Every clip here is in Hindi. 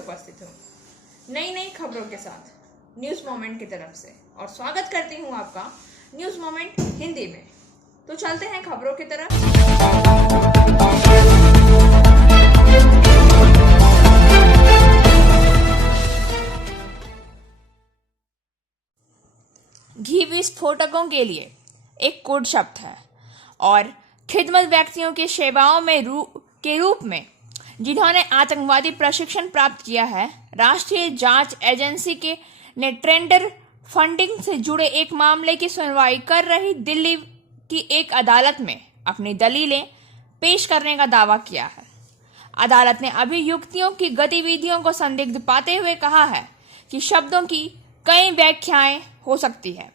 उपस्थित हूँ नई नई खबरों के साथ न्यूज़ मोमेंट की तरफ से और स्वागत करती हूँ आपका न्यूज़ मोमेंट हिंदी में। तो चलते हैं खबरों की तरफ। घी विस्फोटकों के लिए एक कोड शब्द है और खिदमत व्यक्तियों की सेवाओं में के रूप में जिन्होंने आतंकवादी प्रशिक्षण प्राप्त किया है, राष्ट्रीय जांच एजेंसी के ने टेंडर फंडिंग से जुड़े एक मामले की सुनवाई कर रही दिल्ली की एक अदालत में अपनी दलीलें पेश करने का दावा किया है। अदालत ने अभियुक्तों की गतिविधियों को संदिग्ध पाते हुए कहा है कि शब्दों की कई व्याख्याएं हो सकती है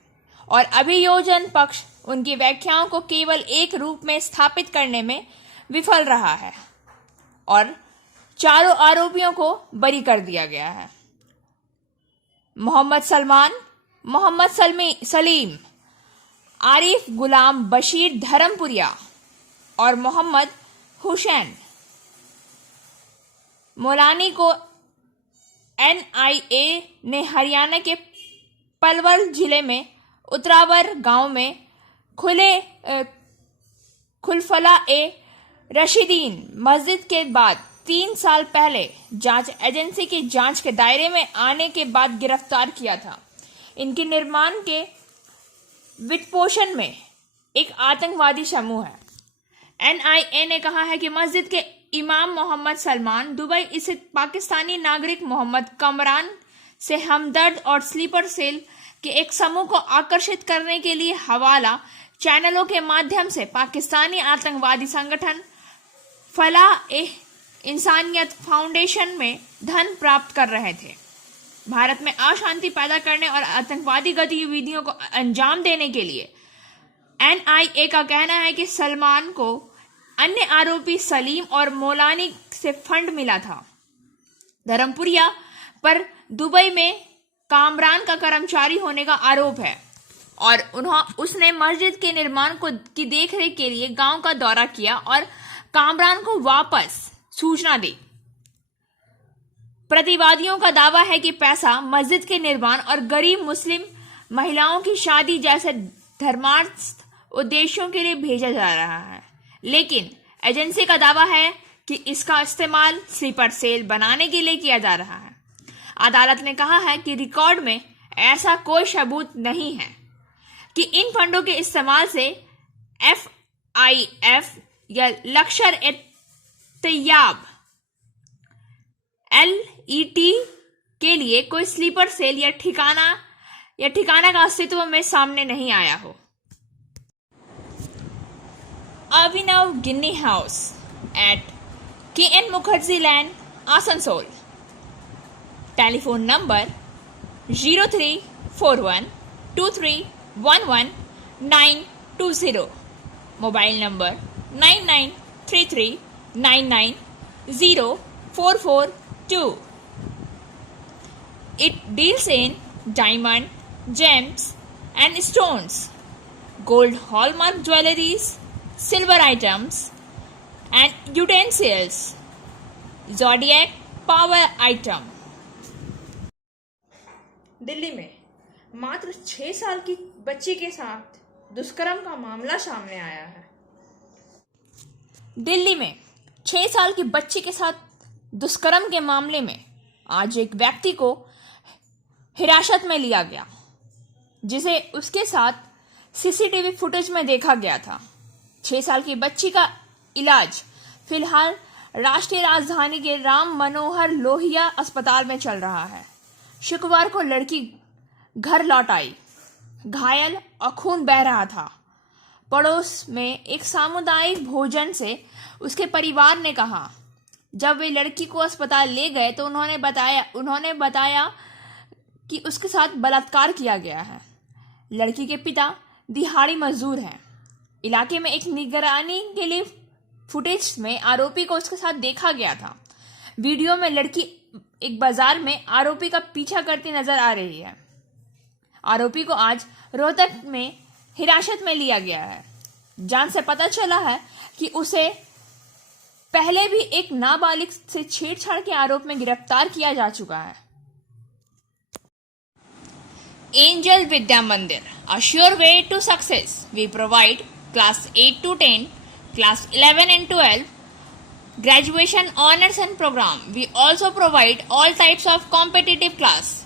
और अभियोजन पक्ष उनकी व्याख्याओं को केवल एक रूप में स्थापित करने में विफल रहा है और चारों आरोपियों को बरी कर दिया गया है। मोहम्मद सलमान, मोहम्मद सलीम, आरिफ गुलाम बशीर धर्मपुरिया और मोहम्मद हुसैन मौलानी को एनआईए ने हरियाणा के पलवल जिले में उतरावर गांव में खुलफला ए रशीदीन मस्जिद के बाद 3 साल पहले जांच एजेंसी की जांच के दायरे में आने के बाद गिरफ्तार किया था। इनके निर्माण के वित्तपोषण में एक आतंकवादी समूह है। एनआईए ने कहा है कि मस्जिद के इमाम मोहम्मद सलमान दुबई स्थित पाकिस्तानी नागरिक मोहम्मद कमरान से हमदर्द और स्लीपर सेल के एक समूह को आकर्षित करने के लिए हवाला चैनलों के माध्यम से पाकिस्तानी आतंकवादी संगठन फलाह-ए-इंसानियत फाउंडेशन में धन प्राप्त कर रहे थे। भारत में अशांति पैदा करने और आतंकवादी गतिविधियों को अंजाम देने के लिए एनआईए का कहना है कि सलमान को अन्य आरोपी सलीम और मौलानी से फंड मिला था। धर्मपुरिया पर दुबई में कामरान का कर्मचारी होने का आरोप है और उसने मस्जिद के निर्माण की देखरेख के लिए गांव का दौरा किया और कामरान को वापस सूचना दी। प्रतिवादियों का दावा है कि पैसा मस्जिद के निर्माण और गरीब मुस्लिम महिलाओं की शादी जैसे धर्मार्थ उद्देश्यों के लिए भेजा जा रहा है, लेकिन एजेंसी का दावा है कि इसका इस्तेमाल स्लीपर सेल बनाने के लिए किया जा रहा है। अदालत ने कहा है कि रिकॉर्ड में ऐसा कोई सबूत नहीं है कि इन फंडों के इस्तेमाल से एफआईएफ या लश्कर-ए-तैयबा एलईटी के लिए कोई स्लीपर सेल या ठिकाना का अस्तित्व में सामने नहीं आया हो। Abhinav Ginni house at KN Mukherjee land, Asansol. Telephone number 0341231190। Mobile number 9933990442। It deals in diamond, gems and stones, gold hallmark jewelries, silver items and utensils, zodiac power item। Delhi में मात्र 6 साल की बच्ची के साथ दुष्कर्म का मामला सामने आया है। दिल्ली में 6 साल की बच्ची के साथ दुष्कर्म के मामले में आज एक व्यक्ति को हिरासत में लिया गया, जिसे उसके साथ सीसीटीवी फुटेज में देखा गया था। 6 साल की बच्ची का इलाज फिलहाल राष्ट्रीय राजधानी के राम मनोहर लोहिया अस्पताल में चल रहा है। शुक्रवार को लड़की घर लौट आई, घायल और खून बह रहा था। पड़ोस में एक सामुदायिक भोजन से उसके परिवार ने कहा। जब वे लड़की को अस्पताल ले गए तो उन्होंने बताया कि उसके साथ बलात्कार किया गया है। लड़की के पिता दिहाड़ी मजदूर हैं। इलाके में एक निगरानी के लिए फुटेज में आरोपी को उसके साथ देखा गया था। वीडियो में लड़की एक बाजार में आरोपी का पीछा करती नजर आ रही है। आरोपी को आज रोहतक में हिरासत में लिया गया है। जांच से पता चला है कि उसे पहले भी एक नाबालिग से छेड़छाड़ के आरोप में गिरफ्तार किया जा चुका है। एंजल विद्या मंदिर, a sure way to success. We provide class 8 to 10, class 11 and 12, graduation honors and program. We also provide all types of competitive class.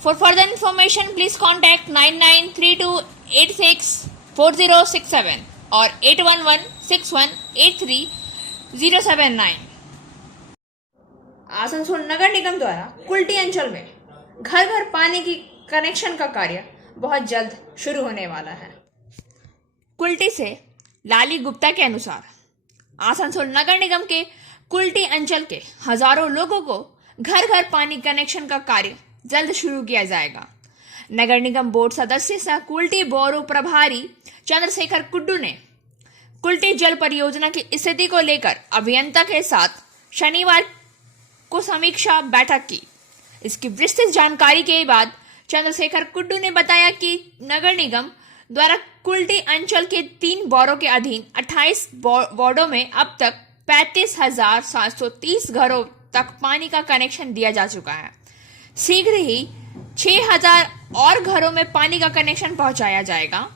For further information, please contact 9932864067 or 8116183079. Asansol नगर निगम द्वारा कुल्टी अंचल में घर घर पानी की कनेक्शन का कार्य बहुत जल्द शुरू होने वाला है। कुल्टी से लाली गुप्ता के अनुसार आसनसोल नगर निगम के कुल्टी अंचल के हजारों लोगों को घर घर पानी कनेक्शन का कार्य जल्द शुरू किया जाएगा। नगर निगम बोर्ड सदस्य सह कुल्टी बोरो प्रभारी चंद्रशेखर कुड्डू ने कुल्टी जल परियोजना की स्थिति को लेकर अभियंता के साथ शनिवार को समीक्षा बैठक की। इसकी विस्तृत जानकारी के बाद चंद्रशेखर कुड्डू ने बताया कि नगर निगम द्वारा कुल्टी अंचल के 3 वार्डों के अधीन 28 वार्डों में अब तक 35,730 घरों तक पानी का कनेक्शन दिया जा चुका है। शीघ्र ही 6,000 और घरों में पानी का कनेक्शन पहुंचाया जाएगा।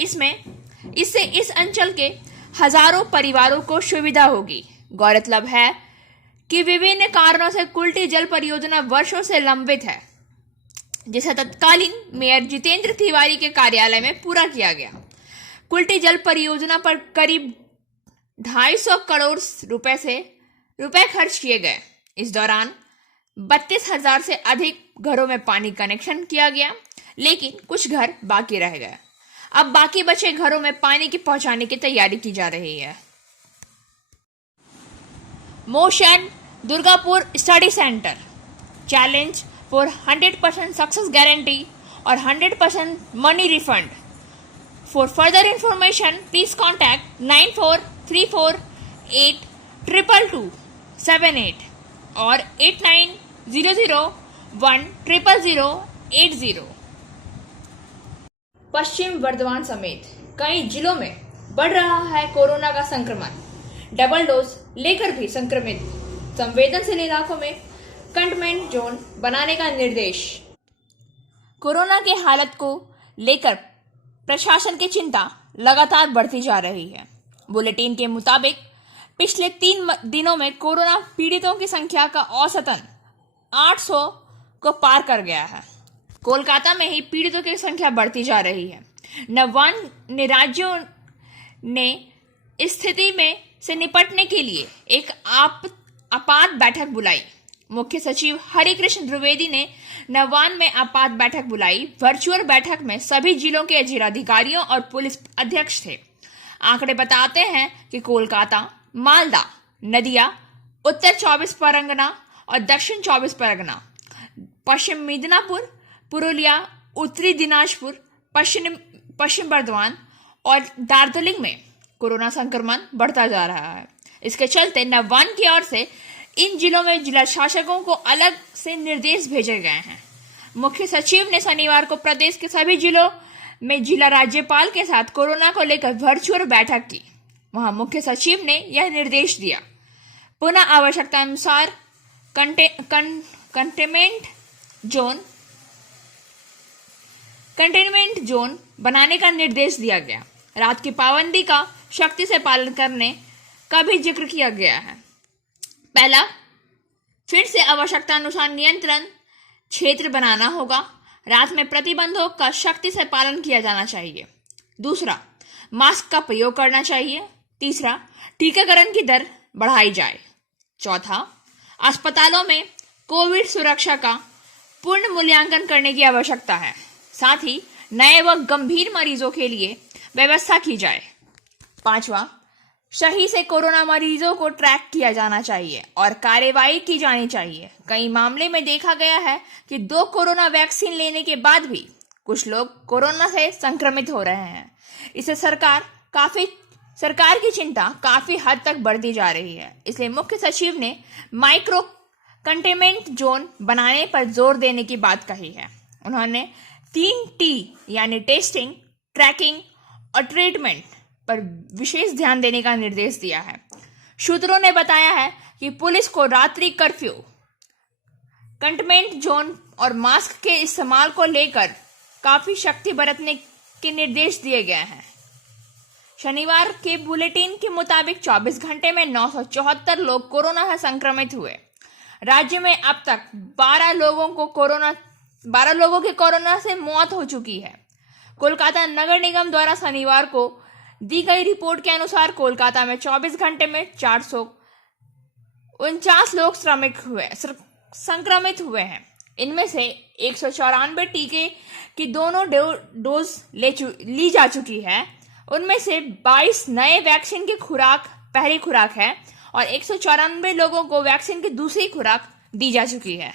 इससे इस अंचल के हजारों परिवारों को सुविधा होगी। गौरतलब है कि विभिन्न कारणों से कुल्टी जल परियोजना वर्षों से लंबित है, जिसे तत्कालीन मेयर जितेंद्र तिवारी के कार्यालय में पूरा किया गया। कुल्टी जल परियोजना पर करीब 250 करोड़ रुपए खर्च किए गए। इस दौरान 32,000 से अधिक घरों में पानी कनेक्शन किया गया, लेकिन कुछ घर बाकी रह गए। अब बाकी बचे घरों में पानी की पहुंचाने की तैयारी की जा रही है। Motion Durgapur study centre challenge for 100% success guarantee और 100% money refund. For further information please contact 9434822278 और 8900100080। पश्चिम बर्धमान समेत कई जिलों में बढ़ रहा है कोरोना का संक्रमण। डबल डोज लेकर भी संक्रमित संवेदनशील इलाकों में कंटेनमेंट जोन बनाने का निर्देश। कोरोना के हालत को लेकर प्रशासन की चिंता लगातार बढ़ती जा रही है। बुलेटिन के मुताबिक पिछले 3 दिनों में कोरोना पीड़ितों की संख्या का औसतन 800 को पार कर गया है। कोलकाता में ही पीड़ितों की संख्या बढ़ती जा रही है। नवान ने राज्यों ने स्थिति में से निपटने के लिए एक आपात बैठक बुलाई। मुख्य सचिव हरिकृष्ण द्विवेदी ने नवान में आपात बैठक बुलाई। वर्चुअल बैठक में सभी जिलों के जिलाधिकारियों और पुलिस अध्यक्ष थे। आंकड़े बताते हैं कि कोलकाता, मालदा, नदिया, उत्तर 24 परगना और दक्षिण 24 परगना, पश्चिम मिदनापुर, पुरुलिया, उत्तरी दिनाजपुर, पश्चिम बर्धमान और दार्जिलिंग में कोरोना संक्रमण बढ़ता जा रहा है। इसके चलते नवान की ओर से इन जिलों में जिला शासकों को अलग से निर्देश भेजे गए हैं। मुख्य सचिव ने शनिवार को प्रदेश के सभी जिलों में जिला राज्यपाल के साथ कोरोना को लेकर वर्चुअल बैठक की। वहां मुख्य सचिव ने यह निर्देश दिया। पुनः आवश्यकता अनुसार कंटेनमेंट जोन बनाने का निर्देश दिया गया। रात की पाबंदी का सख्ती से पालन करने का भी जिक्र किया गया है। पहला, फिर से आवश्यकता अनुसार नियंत्रण क्षेत्र बनाना होगा। रात में प्रतिबंधों का सख्ती से पालन किया जाना चाहिए। दूसरा, मास्क का प्रयोग करना चाहिए। तीसरा, टीकाकरण की दर बढ़ाई जाए। चौथा, अस्पतालों में कोविड सुरक्षा का पूर्ण मूल्यांकन करने की आवश्यकता है। साथ ही नए व गंभीर मरीजों के लिए व्यवस्था की जाए। पांचवा, सही से कोरोना मरीजों को ट्रैक किया जाना चाहिए और कार्यवाही की जानी चाहिए। कई मामले में देखा गया है कि 2 कोरोना वैक्सीन लेने के बाद भी कुछ लोग कोरोना से संक्रमित हो रहे हैं। इससे सरकार की चिंता काफी हद तक बढ़ती जा रही है। इसलिए मुख्य सचिव ने माइक्रो कंटेनमेंट जोन बनाने पर जोर देने की बात कही है। उन्होंने 3T यानी टेस्टिंग, ट्रैकिंग और ट्रीटमेंट पर विशेष ध्यान देने का निर्देश दिया है। सूत्रों ने बताया है कि पुलिस को रात्रि कर्फ्यू, कंटेनमेंट जोन और मास्क के इस्तेमाल को लेकर काफी सख्ती बरतने के निर्देश दिए गए हैं। शनिवार के बुलेटिन के मुताबिक 24 घंटे में 974 लोग कोरोना से संक्रमित हुए। राज्य में अब तक 12 लोगों की कोरोना से मौत हो चुकी है। कोलकाता नगर निगम द्वारा शनिवार को दी गई रिपोर्ट के अनुसार कोलकाता में 24 घंटे में 449 लोग संक्रमित हुए हैं। इनमें से 194 टीके की दोनों डोज ली जा चुकी है। उनमें से 22 नए वैक्सीन की पहली खुराक है और 194 लोगों को वैक्सीन की दूसरी खुराक दी जा चुकी है।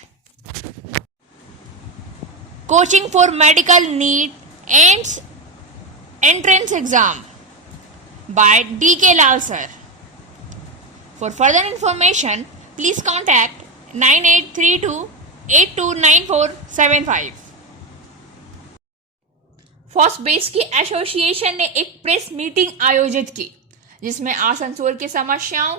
Coaching for medical NEET ends entrance exam by D.K. Lal sir. For further information, please contact 9832829475. फॉस्बेस की एसोसिएशन ने एक प्रेस मीटिंग आयोजित की, जिसमें आसनसोल की समस्याओं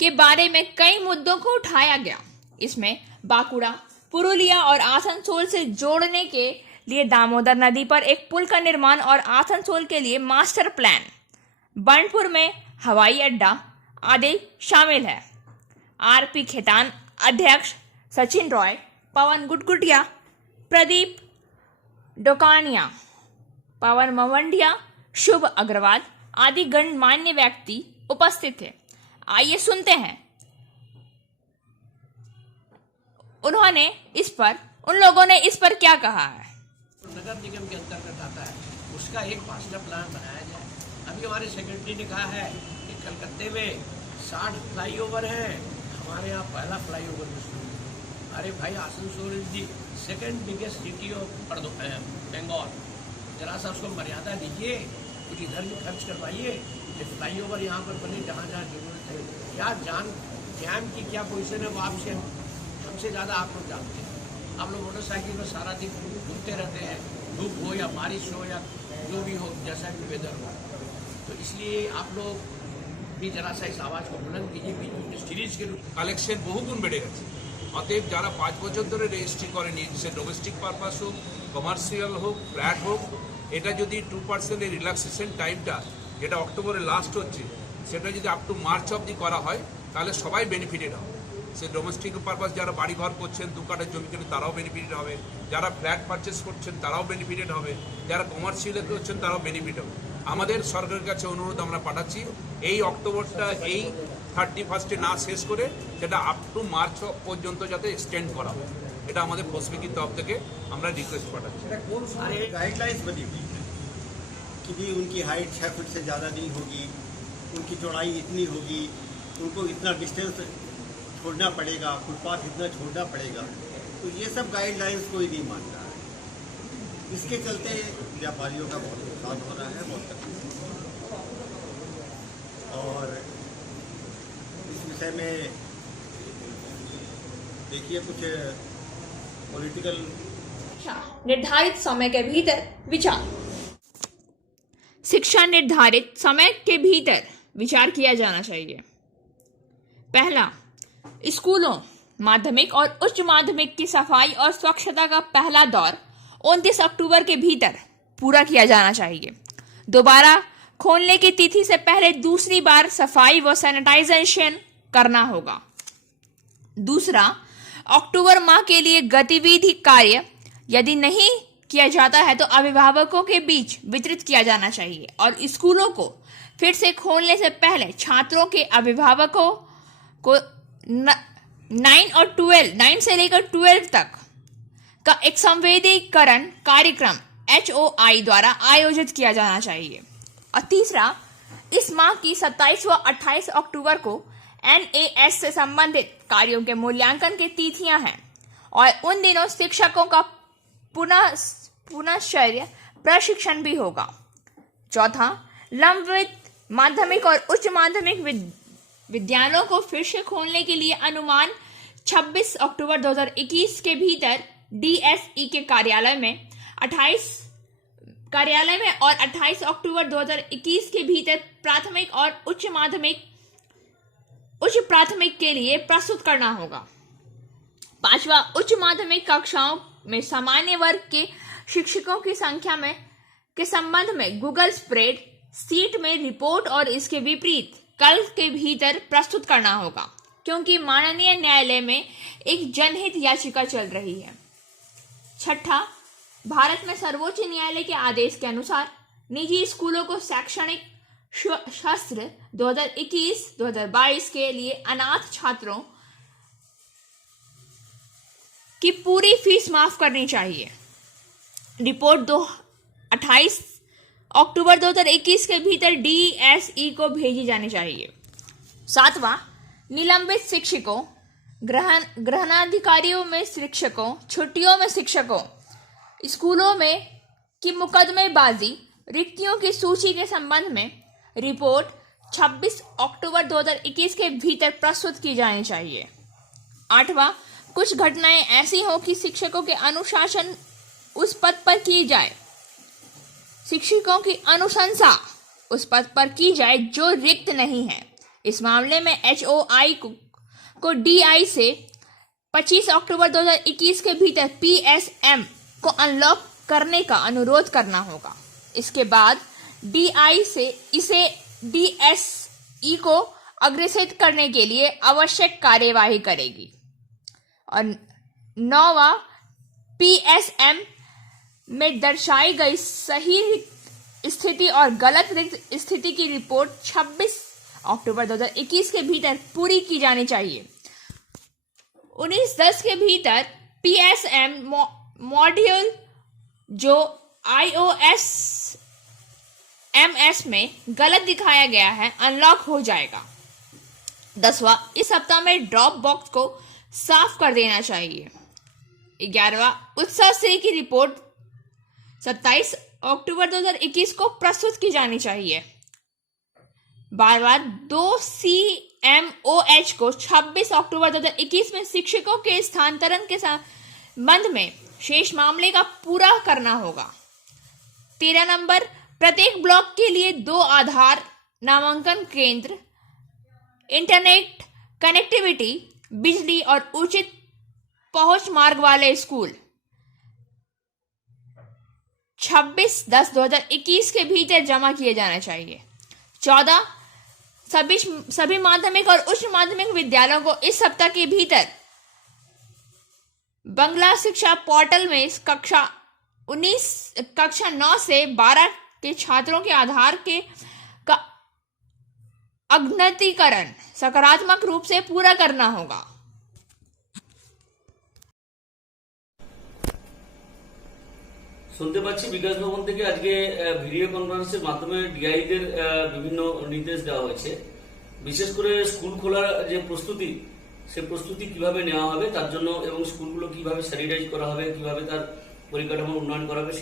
के बारे में कई मुद्दों को उठाया गया। इसमें बांकुड़ा, पुरुलिया और आसनसोल से जोड़ने के लिए दामोदर नदी पर एक पुल का निर्माण और आसनसोल के लिए मास्टर प्लान, बर्नपुर में हवाई अड्डा आदि शामिल है। आरपी खेतान अध्यक्ष, सचिन रॉय, पवन गुटगुटिया, प्रदीप डोकानिया, पवन मवंडिया, शुभ अग्रवाल आदि गणमान्य व्यक्ति उपस्थित थे। आइए सुनते हैं उन लोगों ने इस पर क्या कहा है। नगर निगम के अंतर्गत आता है, उसका एक मास्टर प्लान बनाया जाए। अभी हमारे सेक्रेटरी ने कहा है कि कलकत्ते में 60 फ्लाईओवर हैं, हमारे यहाँ पहला फ्लाईओवर में शुरू। अरे भाई, Asansol is the second biggest city of Bengal. जरा सा उसको मर्यादा दीजिए, कुछ इधर भी खर्च करवाइए। ये फ्लाईओवर यहाँ पर बने जहाँ जहाँ जरूरत है। क्या जाम की क्या पोजीशन है वो हमसे ज़्यादा आप लोग जानते हैं। आप लोग मोटरसाइकिल में सारा दिन घूमते रहते हैं, धूप हो या बारिश हो या जो भी हो, जैसा भी वेदर हो। तो इसलिए आप लोग भी जरा सा इस आवाज़ को बुलंद कीजिए। সিরিজ के কালেকশন বহুগুণ বেড়ে গেছে। অতএব যারা 5 বছর ধরে রেজিস্ট্রি করেনি, সে ডোমেস্টিক পারপাস হোক, কমার্শিয়াল হোক, ফ্ল্যাট হোক, এটা যদি 2% রিল্যাক্সেশন টাইমটা যেটা অক্টোবরে লাস্ট হচ্ছে, সেটা যদি আপ টু মার্চ অবধি করা হয়, তাহলে সবাই বেনিফিটেড হবে। সে ডোমেস্টিক পারপাস যারা বাড়ি ঘর করছেন, দু কাঠা জমি কিনে তারাও বেনিফিটেড হবে, যারা ফ্ল্যাট পারচেস করছেন তারাও বেনিফিটেড হবে, যারা কমার্শিয়াল করছেন তারাও বেনিফিট হবে। আমাদের সরকারের কাছে অনুরোধ আমরা পাঠাচ্ছি, এই অক্টোবরটা এই 31 না শেষ করে সেটা আপ টু মার্চ পর্যন্ত যাতে এক্সটেন্ড করা হয়। এটা আমাদের ফসবিকির তরফ থেকে আমরা রিকোয়েস্ট পাঠাচ্ছি। गाइडलाइंस बनी हुई है कि भी उनकी हाइट 6 फीट से ज़्यादा नहीं होगी, उनकी चौड़ाई इतनी होगी, उनको इतना डिस्टेंस छोड़ना पड़ेगा, फुटपाथ इतना छोड़ना पड़ेगा। तो ये सब गाइडलाइंस कोई नहीं मान रहा है। इसके चलते व्यापारियों का बहुत नुकसान हो रहा है, बहुत तकलीफ हो रही है। और इस विषय में देखिए, कुछ पॉलिटिकल निर्धारित समय के भीतर विचार। शिक्षा निर्धारित समय के भीतर विचार किया जाना चाहिए। पहला, स्कूलों, माध्यमिक और उच्च माध्यमिक की सफाई और स्वच्छता का पहला दौर 29 अक्टूबर के भीतर पूरा किया जाना चाहिए। दोबारा खोलने की तिथि से पहले दूसरी बार सफाई व सैनिटाइजेशन करना होगा। दूसरा, अक्टूबर माह के लिए गतिविधि कार्य यदि नहीं किया जाता है तो अभिभावकों के बीच वितरित किया जाना चाहिए और स्कूलों को फिर से खोलने से पहले छात्रों के अभिभावकों को 9 से लेकर 12 तक का एक संवेदीकरण कार्यक्रम HOI द्वारा आयोजित किया जाना चाहिए। और तीसरा, इस माह की 27 व 28 अक्टूबर को NAS से संबंधित कार्यों के मूल्यांकन की तिथियां हैं और उन दिनों शिक्षकों का पुनश्चर्य प्रशिक्षण भी होगा। चौथा, लंबित माध्यमिक और उच्च माध्यमिक विद्यालयों को फिर से खोलने के लिए अनुमान 26 अक्टूबर 2021 के भीतर DSE के कार्यालय में और 28 अक्टूबर 2021 के भीतर प्राथमिक और उच्च माध्यमिक उच्च प्राथमिक के लिए प्रस्तुत करना होगा। 5वां, उच्च माध्यमिक कक्षाओं में सामान्य वर्ग के शिक्षकों की संख्या में के संबंध में गूगल स्प्रेड सीट में रिपोर्ट और इसके विपरीत कल के भीतर प्रस्तुत करना होगा, क्योंकि माननीय न्यायालय में एक जनहित याचिका चल रही है। 6, भारत में सर्वोच्च न्यायालय के आदेश के अनुसार निजी स्कूलों को शैक्षणिक सत्र 2021-2022 के लिए अनाथ छात्रों की पूरी फीस माफ करनी चाहिए। रिपोर्ट 28 अक्टूबर 2021 के भीतर DSE को भेजी जानी चाहिए। 7वां, निलंबित शिक्षकों, ग्रहणाधिकारियों में शिक्षकों, छुट्टियों में शिक्षकों, स्कूलों में की मुकदमेबाजी रिक्तियों की सूची के संबंध में रिपोर्ट 26 अक्टूबर 2021 के भीतर प्रस्तुत की जानी चाहिए। 8वां, कुछ घटनाएं ऐसी हो कि शिक्षकों के अनुशासन उस पद पर की जाए, शिक्षकों की अनुशंसा उस पद पर की जाए जो रिक्त नहीं है। इस मामले में HOI को DI से 25 अक्टूबर 2021 के भीतर PSM को अनलॉक करने का अनुरोध करना होगा। इसके बाद DI से इसे DSE को अग्रेसित करने के लिए आवश्यक कार्यवाही करेगी। और 9वां, PSM में दर्शाई गई सही स्थिति और गलत रिक्त स्थिति की रिपोर्ट 26 अक्टूबर 2021 के भीतर पूरी की जानी चाहिए। 19/10 के भीतर PSM मॉड्यूल जो iOS MS में गलत दिखाया गया है अनलॉक हो जाएगा। 10वां, इस सप्ताह में ड्रॉप बॉक्स को साफ कर देना चाहिए। 11वां, उत्सव से की रिपोर्ट 27 अक्टूबर 2021 को प्रस्तुत की जानी चाहिए। 12वां, 2 CMOH को 26 अक्टूबर 2021 में शिक्षकों के स्थानांतरण के संबंध में शेष मामले का पूरा करना होगा। 13 नंबर, प्रत्येक ब्लॉक के लिए 2 आधार नामांकन केंद्र, इंटरनेट कनेक्टिविटी, बिजली और उचित पहुंच मार्ग वाले स्कूल 26/10/2021 के भीतर जमा किए जाने चाहिए। 14, सभी माध्यमिक और उच्च माध्यमिक विद्यालयों को इस सप्ताह के भीतर बंगला शिक्षा पोर्टल में कक्षा 9 से 12 के छात्रों के आधार का अद्यतनीकरण सकारात्मक रूप से पूरा करना होगा। শুনতে পাচ্ছি বিকাশ ভবন থেকে আজকে ভিডিও কনফারেন্সের মাধ্যমে ডিআইদের বিভিন্ন নির্দেশ দেওয়া হয়েছে। বিশেষ করে স্কুল খোলার যে প্রস্তুতি, সেই প্রস্তুতি কিভাবে নেওয়া হবে তার জন্য এবং স্কুলগুলো কিভাবে স্যানিটাইজ করা হবে, কিভাবে তার পরিকাঠামো উন্নয়ন করা হবে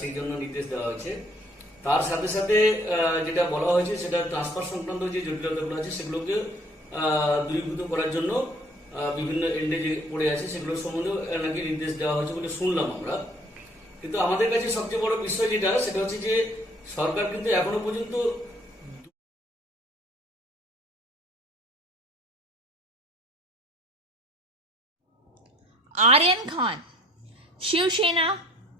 সেই জন্য নির্দেশ দেওয়া হয়েছে। তার সাথে সাথে যেটা বলা হয়েছে সেটা ট্রান্সফার সংক্রান্ত যে জটিলতাগুলো আছে সেগুলোকে দূরীভূত করার জন্য বিভিন্ন এন্ডে যে পড়ে আছে সেগুলো সম্বন্ধেও নাকি নির্দেশ দেওয়া হয়েছে বলে শুনলাম আমরা। কিন্তু আমাদের কাছে সবচেয়ে বড় বিষয় যেটা সেটা হচ্ছে যে সরকার কিন্তু এখনো পর্যন্ত आर्यन खान, शिवसेना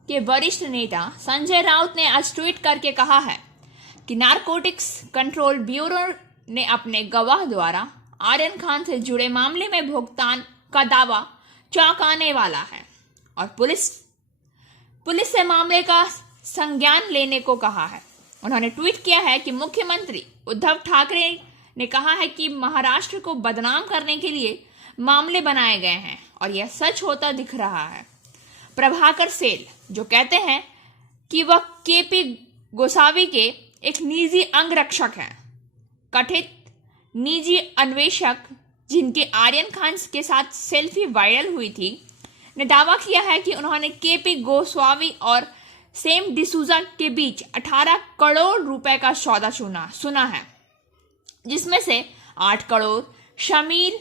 के वरिष्ठ नेता संजय राउत ने आज ट्वीट करके कहा है कि नारकोटिक्स कंट्रोल ब्यूरो ने अपने गवाह द्वारा आर्यन खान से जुड़े मामले में भुगतान का दावा चौंकाने वाला है और पुलिस से मामले का संज्ञान लेने को कहा है। उन्होंने ट्वीट किया है कि मुख्यमंत्री उद्धव ठाकरे ने कहा है कि महाराष्ट्र को बदनाम करने के लिए मामले बनाए गए हैं और यह सच होता दिख रहा है। प्रभाकर सेल जो कहते हैं कि वह केपी गोसावी के एक निजी अंगरक्षक हैं, कथित निजी अन्वेषक जिनके आर्यन खान के साथ सेल्फी वायरल हुई थी ने दावा किया है कि उन्होंने केपी गोस्वामी और सेम डिसूजा के बीच 18 करोड़ रुपए का सौदा सुना है, जिसमें से 8 करोड़ शमीर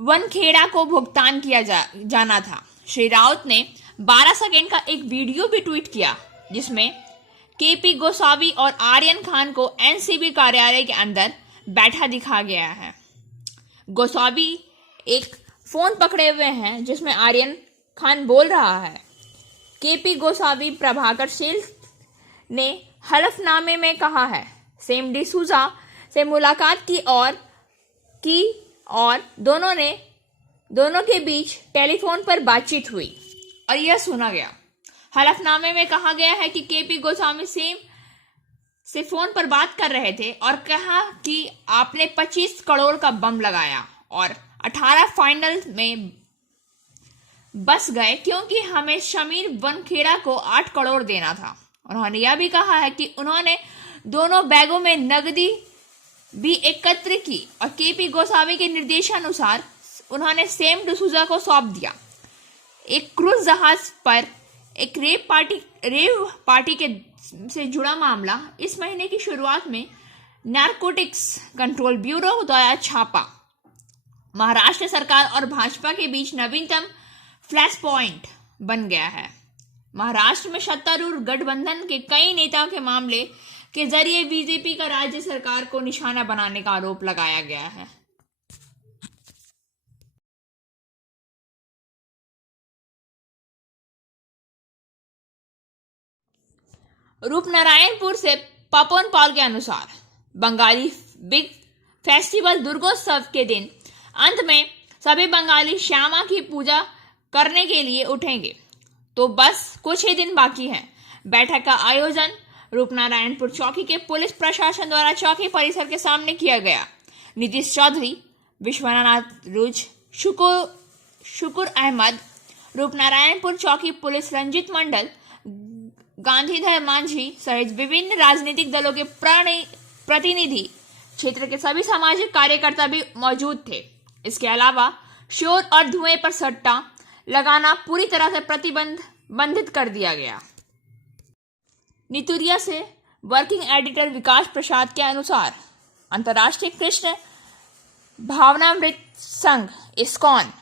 वनखेड़ा को भुगतान किया जाना था। श्री राउत ने 12 सेकंड का एक वीडियो भी ट्वीट किया जिसमें केपी गोसावी और आर्यन खान को एनसीबी कार्यालय के अंदर बैठा दिखा गया है। गोसावी एक फोन पकड़े हुए हैं जिसमें आर्यन खान बोल रहा है। केपी गोसावी प्रभाकर शेल ने हलफनामे में कहा है सेम डिसूजा से मुलाकात की और दोनों के बीच टेलीफोन पर बातचीत हुई और यह सुना गया। हलफनामे में कहा गया है कि केपी गोस्वामी सेम से फोन पर बात कर रहे थे और कहा कि आपने 25 करोड़ का बम लगाया और 18 फाइनल में बस गए क्योंकि हमें शमीर वनखेड़ा को 8 करोड़ देना था। उन्होंने यह भी कहा है कि उन्होंने दोनों बैगों में नकदी भी एकत्र की और केपी गोसावी के निर्देशानुसार उन्होंने सेम डिसूजा को सौंप दिया। एक क्रूज जहाज पर एक रेव पार्टी से जुड़ा मामला इस महीने की शुरुआत में नारकोटिक्स कंट्रोल ब्यूरो द्वारा छापा। महाराष्ट्र सरकार और भाजपा के बीच नवीनतम फ्लैश पॉइंट बन गया है। महाराष्ट्र में सत्तारूढ़ गठबंधन के कई नेताओं के मामले के जरिए बीजेपी का राज्य सरकार को निशाना बनाने का आरोप लगाया गया है। रूपनारायणपुर से पवन पॉल के अनुसार बंगाली बिग फेस्टिवल दुर्गोत्सव के दिन अंत में सभी बंगाली श्यामा की पूजा करने के लिए उठेंगे, तो बस कुछ ही दिन बाकी हैं। बैठक का आयोजन रूपनारायणपुर चौकी के पुलिस प्रशासन द्वारा चौकी परिसर के सामने किया गया। नीतीश चौधरी, विश्वनाथ रुज, शुकुर अहमद, रूपनारायणपुर चौकी पुलिस रंजित मंडल, गांधीधर मांझी सहित विभिन्न राजनीतिक दलों के प्रतिनिधि, क्षेत्र के सभी सामाजिक कार्यकर्ता भी मौजूद थे। इसके अलावा शोर और धुएं पर सट्टा लगाना पूरी तरह से प्रतिबंधित कर दिया गया। नितुरिया से वर्किंग एडिटर विकास प्रसाद के अनुसार अंतर्राष्ट्रीय कृष्ण भावनामृत संघ इस्कॉन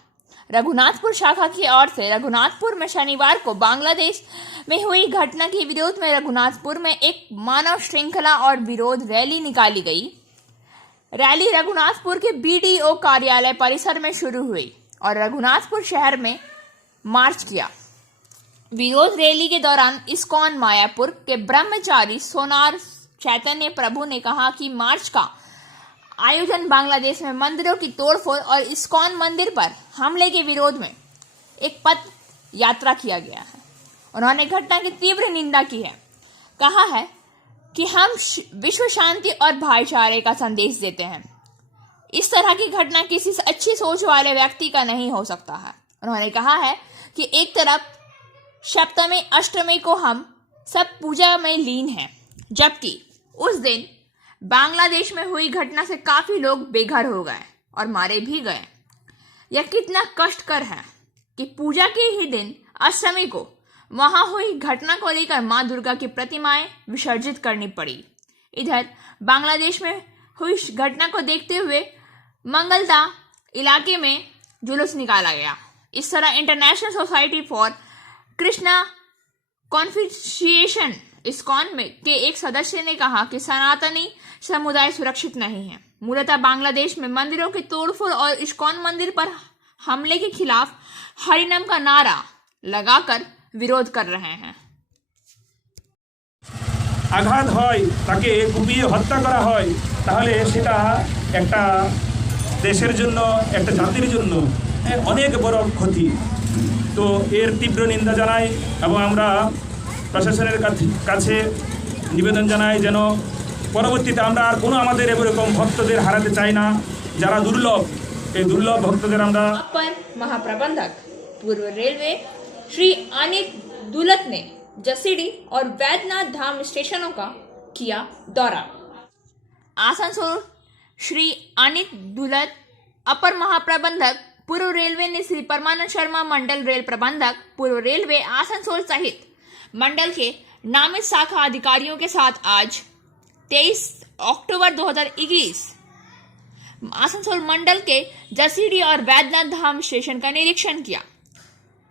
रघुनाथपुर शाखा की ओर से रघुनाथपुर में शनिवार को बांग्लादेश में हुई घटना के विरोध में रघुनाथपुर में एक मानव श्रृंखला और विरोध रैली निकाली गई। रैली रघुनाथपुर के बीडीओ कार्यालय परिसर में शुरू हुई और रघुनाथपुर शहर में मार्च किया। विरोध रैली के दौरान इस्कॉन मायापुर के ब्रह्मचारी सोनार चैतन्य प्रभु ने कहा कि मार्च का आयोजन बांग्लादेश में मंदिरों की तोड़फोड़ और इस्कॉन मंदिर पर हमले के विरोध में एक पद यात्रा किया गया है। उन्होंने घटना की तीव्र निंदा की है, कहा है कि हम विश्व शांति और भाईचारे का संदेश देते हैं। इस तरह की घटना किसी अच्छी सोच वाले व्यक्ति का नहीं हो सकता है। उन्होंने कहा है कि एक तरफ सप्तमी अष्टमी को हम सब पूजा में लीन हैं, जबकि उस दिन बांग्लादेश में हुई घटना से काफी लोग बेघर हो गए और मारे भी गए। यह कितना कष्टकर है कि पूजा के ही दिन अष्टमी को वहां हुई घटना को लेकर मां दुर्गा की प्रतिमाएं विसर्जित करनी पड़ी। इधर बांग्लादेश में हुई घटना को देखते हुए मंगलदा इलाके में जुलूस निकाला गया। इस तरह international society for Krishna consciousness ISKCON में के एक सदस्य ने कहा कि सनातनी समुदाय सुरक्षित नहीं है। मूलतः बांग्लादेश में मंदिरों की तोड़फोड़ और इस्कॉन मंदिर पर हमले के खिलाफ हरिनाम का नारा लगाकर विरोध कर रहे हैं। আঘাত হয় তাকে কুপিয়ে হত্যা করা হয় তাহলে সেটা একটা দেশের জন্য একটা জাতির জন্য অনেক বড় ক্ষতি। তো এর তীব্র নিন্দা জানাই এবং আমরা প্রশাসনের কাছে নিবেদন জানাই যেন পরবর্তীতে আমরা আর কোনো আমাদের এরকম ভক্তদের হারাতে চাই না যারা দুর্লভ, এই দুর্লভ ভক্তদের আমরা। अपर महाप्रबंधक पूर्व रेलवे श्री अनित दुलत ने जसीडी और वैद्यनाथ धाम स्टेशनों का किया दौरा। आसनसोल श्री अनित दुलत अपर महाप्रबंधक पूर्व रेलवे ने श्री परमानंद शर्मा मंडल रेल प्रबंधक पूर्व रेलवे आसनसोल सहित मंडल के नामित शाखा अधिकारियों के साथ आज 23 अक्टूबर 2021 आसनसोल मंडल के जसीडी और वैद्यनाथ धाम स्टेशन का निरीक्षण किया।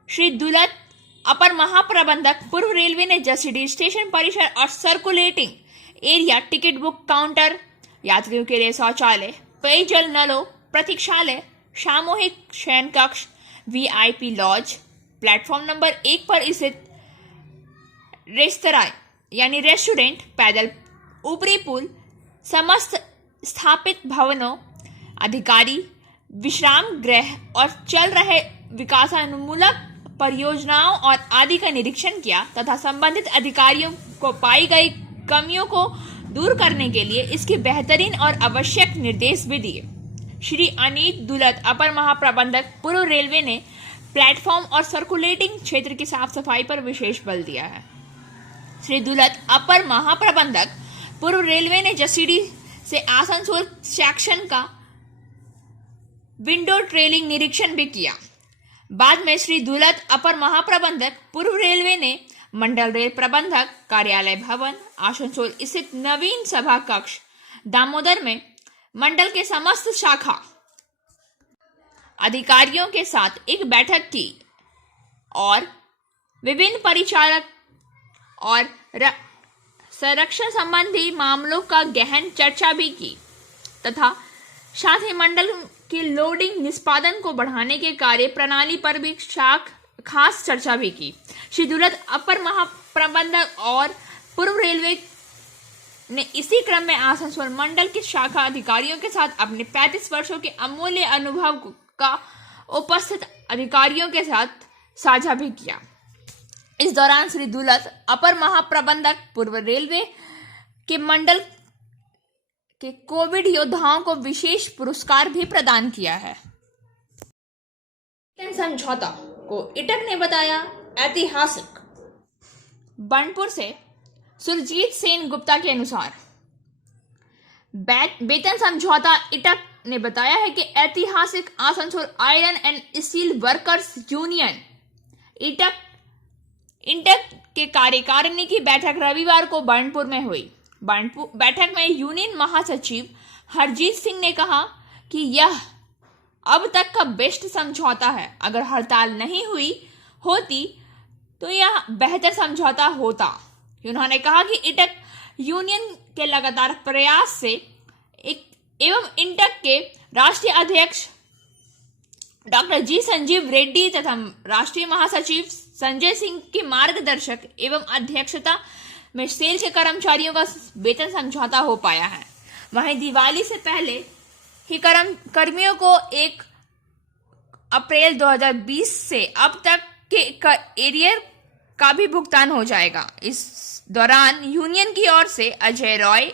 श्री दुलत अपर महाप्रबंधक पूर्व रेलवे ने जसीडी स्टेशन परिसर और circulating area, ticket book counter, यात्रियों के लिए शौचालय, पेयजल नलों प्रतीक्षालय, सामूहिक शयन कक्ष, VIP लॉज, प्लेटफॉर्म नंबर 1 पर स्थित रेस्तरां यानी रेस्टोरेंट, पैदल ऊपरी पुल, समस्त स्थापित भवनों, अधिकारी विश्राम गृह और चल रहे विकासानुमूलक परियोजनाओं और आदि का निरीक्षण किया तथा संबंधित अधिकारियों को पाई गई कमियों को दूर करने के लिए इसके बेहतरीन और आवश्यक निर्देश भी दिए। श्री अनीत दुलत, अपर महाप्रबंधक पूर्व रेलवे, ने प्लेटफॉर्म और सर्कुलेटिंग क्षेत्र की साफ सफाई पर विशेष बल दिया है। श्री दुलत, अपर महाप्रबंधक पूर्व रेलवे, ने जसीडी से आसनसोल सेक्शन का विंडो ट्रेलिंग निरीक्षण भी किया। बाद में श्री दुलत, अपर महाप्रबंधक पूर्व रेलवे, ने मंडल रेल प्रबंधक कार्यालय भवन, आसनसोल स्थित नवीन सभा कक्ष दामोदर में मंडल के समस्त शाखा अधिकारियों के साथ एक बैठक की और विभिन्न परिचालक और संरक्षण संबंधी मामलों का गहन चर्चा भी की तथा साथ ही मंडल की लोडिंग निष्पादन को बढ़ाने के कार्य प्रणाली पर भी खास चर्चा भी की। श्री दुलत, अपर महाप्रबंधक और पूर्व रेलवे, ने इसी क्रम में आसनसोल मंडल के शाखा अधिकारियों के साथ अपने 35 वर्षों के अमूल्य अनुभव का उपस्थित अधिकारियों के साथ साझा भी किया। इस दौरान श्री दुलत, अपर महाप्रबंधक पूर्व रेलवे, के मंडल के कोविड योद्धाओं को विशेष पुरस्कार भी प्रदान किया है। समझौता को इटक ने बताया ऐतिहासिक। बर्नपुर से सुरजीत सेन गुप्ता के अनुसार वेतन समझौता इटक ने बताया है कि ऐतिहासिक Asansol iron and steel workers union INTUC के कार्यकारिणी की बैठक रविवार को बर्नपुर में हुई। बैठक में यूनियन महासचिव हरजीत सिंह ने कहा कि यह अब तक का बेस्ट समझौता है। अगर हड़ताल नहीं हुई होती तो यह बेहतर समझौता होता। उन्होंने कहा कि इटक यूनियन के लगातार प्रयास से एवं इंटक के राष्ट्रीय अध्यक्ष डॉक्टर जी संजीव रेड्डी तथा राष्ट्रीय महासचिव संजय सिंह की मार्गदर्शक एवं अध्यक्षता में सेल के कर्मचारियों का वेतन समझौता हो पाया है। वहीं दिवाली से पहले ही कर्मियों को 1 अप्रैल 2020 से अब तक के एरियर का भी भुगतान हो जाएगा। इस दौरान यूनियन की ओर से अजय रॉय,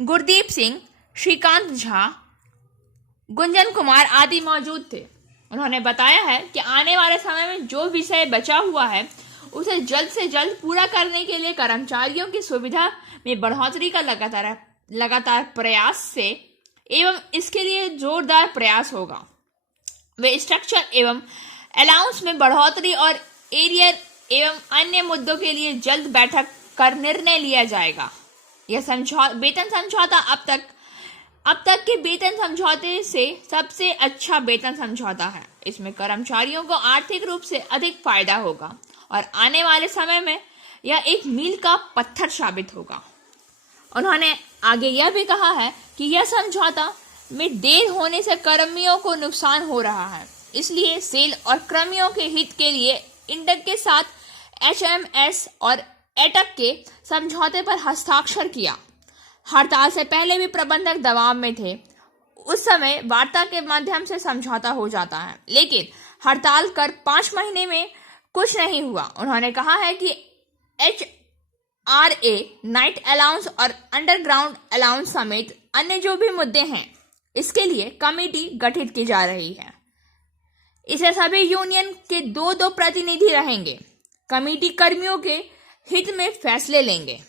गुरदीप सिंह, श्रीकांत झा, गुंजन कुमार आदि मौजूद थे। उन्होंने बताया है कि आने वाले समय में जो विषय बचा हुआ है उसे जल्द से जल्द पूरा करने के लिए कर्मचारियों की सुविधा में बढ़ोतरी का लगातार प्रयास से एवं इसके लिए जोरदार प्रयास होगा। वे स्ट्रक्चर एवं अलाउंस में बढ़ोतरी और एरियर एवं अन्य मुद्दों के लिए जल्द बैठक कर निर्णय लिया जाएगा। यह वेतन समझौता अब तक के वेतन समझौते से सबसे अच्छा वेतन समझौता है। इसमें कर्मचारियों को आर्थिक रूप से अधिक फायदा होगा और आने वाले समय में यह एक मील का पत्थर साबित होगा। उन्होंने आगे यह भी कहा है कि यह समझौता में देर होने से कर्मियों को नुकसान हो रहा है, इसलिए सेल और कर्मियों के हित के लिए इंटक के साथ HMS और एटक के समझौते पर हस्ताक्षर किया। हड़ताल से पहले भी प्रबंधक दबाव में थे। उस समय वार्ता के माध्यम से समझौता हो जाता है, लेकिन हड़ताल कर 5 महीने में कुछ नहीं हुआ। उन्होंने कहा है कि HRA, नाइट अलाउंस और अंडरग्राउंड अलाउंस समेत अन्य जो भी मुद्दे हैं इसके लिए कमेटी गठित की जा रही है। इसे सभी यूनियन के 2 प्रतिनिधि रहेंगे। कमेटी कर्मियों के हित में फैसले लेंगे।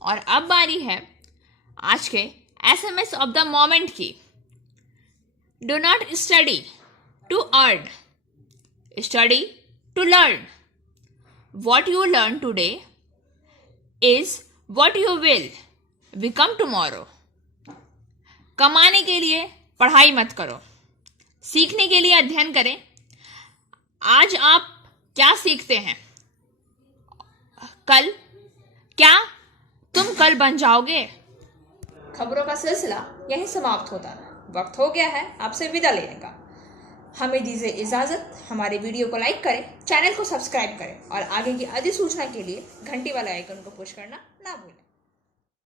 और अब बारी है आज के SMS ऑफ द मोमेंट की। Do not study to earn, study to learn. What you learn today is what you will become tomorrow. कमाने के लिए पढ़ाई मत करो, सीखने के लिए अध्ययन करें। आज आप क्या सीखते हैं, कल क्या तुम कल बन जाओगे। खबरों का सिलसिला यहीं समाप्त होता है। वक्त हो गया है आपसे विदा लेने का। हमें दीजिए इजाजत। हमारे वीडियो को लाइक करें, चैनल को सब्सक्राइब करें और आगे की अधिसूचना के लिए घंटी वाले आइकन को पुश करना ना भूलें।